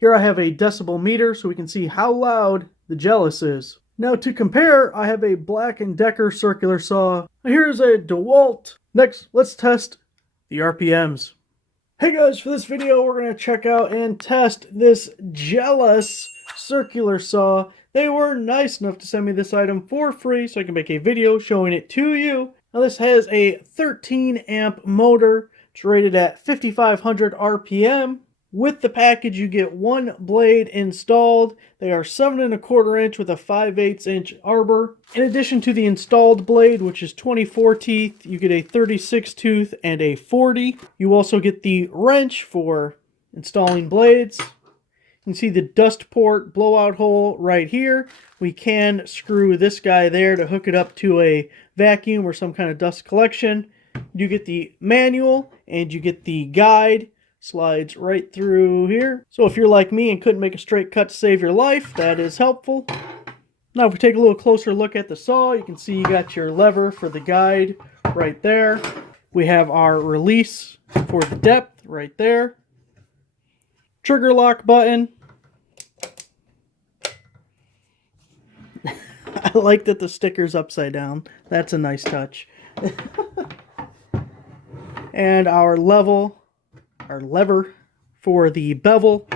Here I have a decibel meter so we can see how loud the JELLAS is. Now to compare, I have a Black & Decker circular saw. Here's a DeWalt. Next, let's test the RPMs. Hey guys, for this video we're going to check out and test this JELLAS circular saw. They were nice enough to send me this item for free so I can make a video showing it to you. Now this has a 13 amp motor. It's rated at 5500 RPM. With the package you get one blade installed. They are 7 1/4 inch with a 5/8 inch arbor. In addition to the installed blade, which is 24 teeth, you get a 36 tooth and a 40. You also get the wrench for installing blades. You can see the dust port blowout hole right here. We can screw this guy there to hook it up to a vacuum or some kind of dust collection. You get the manual and you get the guide. Slides right through here. So if you're like me and couldn't make a straight cut to save your life, that is helpful. Now if we take a little closer look at the saw, you can see you got your lever for the guide right there. We have our release for the depth right there. Trigger lock button. I like that the sticker's upside down. That's a nice touch. And our lever for the bevel,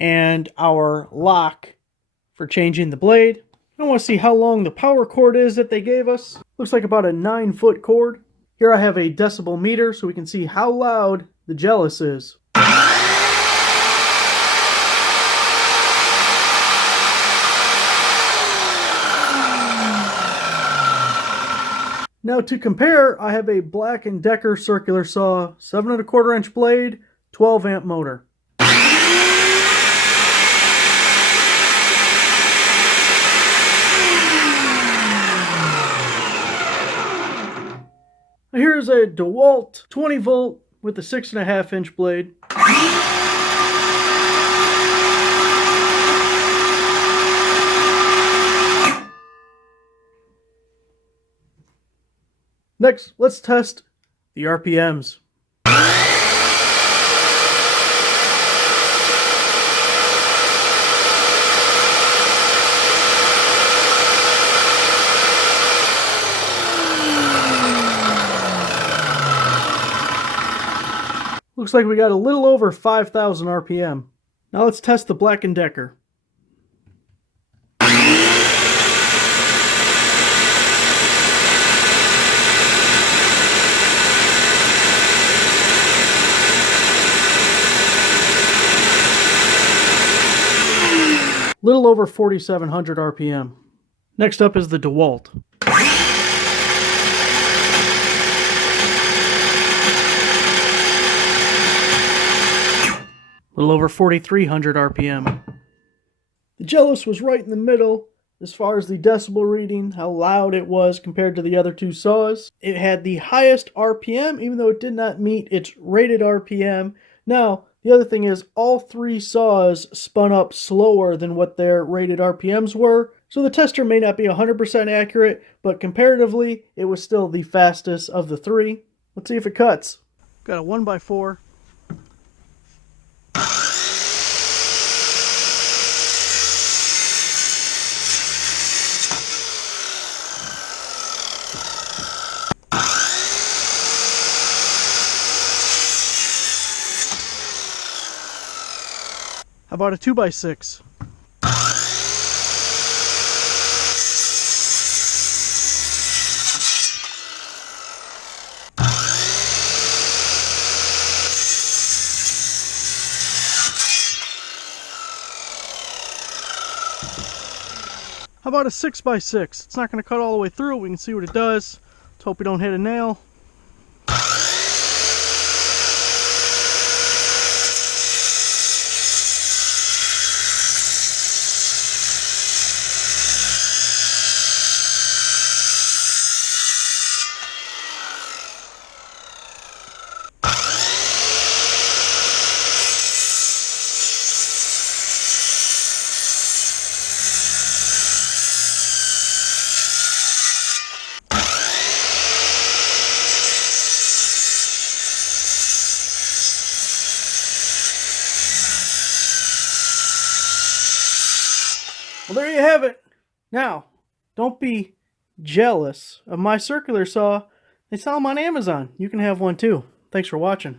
and our lock for changing the blade. I want to see how long the power cord is that they gave us. Looks like about a 9-foot cord. Here I have a decibel meter so we can see how loud the JELLAS is. Now to compare, I have a Black & Decker circular saw, 7 1/4 inch blade, 12 amp motor. Here's a DeWalt 20 volt with a 6.5 inch blade. Next, let's test the RPMs. Looks like we got a little over 5,000 RPM. Now let's test the Black & Decker. Little over 4,700 RPM. Next up is the DeWalt. Little over 4,300 RPM. The JELLAS was right in the middle as far as the decibel reading, how loud it was compared to the other two saws. It had the highest RPM, even though it did not meet its rated RPM. Now, the other thing is all three saws spun up slower than what their rated RPMs were, so the tester may not be 100% accurate, but comparatively, it was still the fastest of the three. Let's see if it cuts. Got a 1x4. How about a 2x6? How about a 6x6? It's not going to cut all the way through. We can see what it does. Let's hope we don't hit a nail. Well, there you have it. Now, don't be jealous of my circular saw. They sell them on Amazon. You can have one too. Thanks for watching.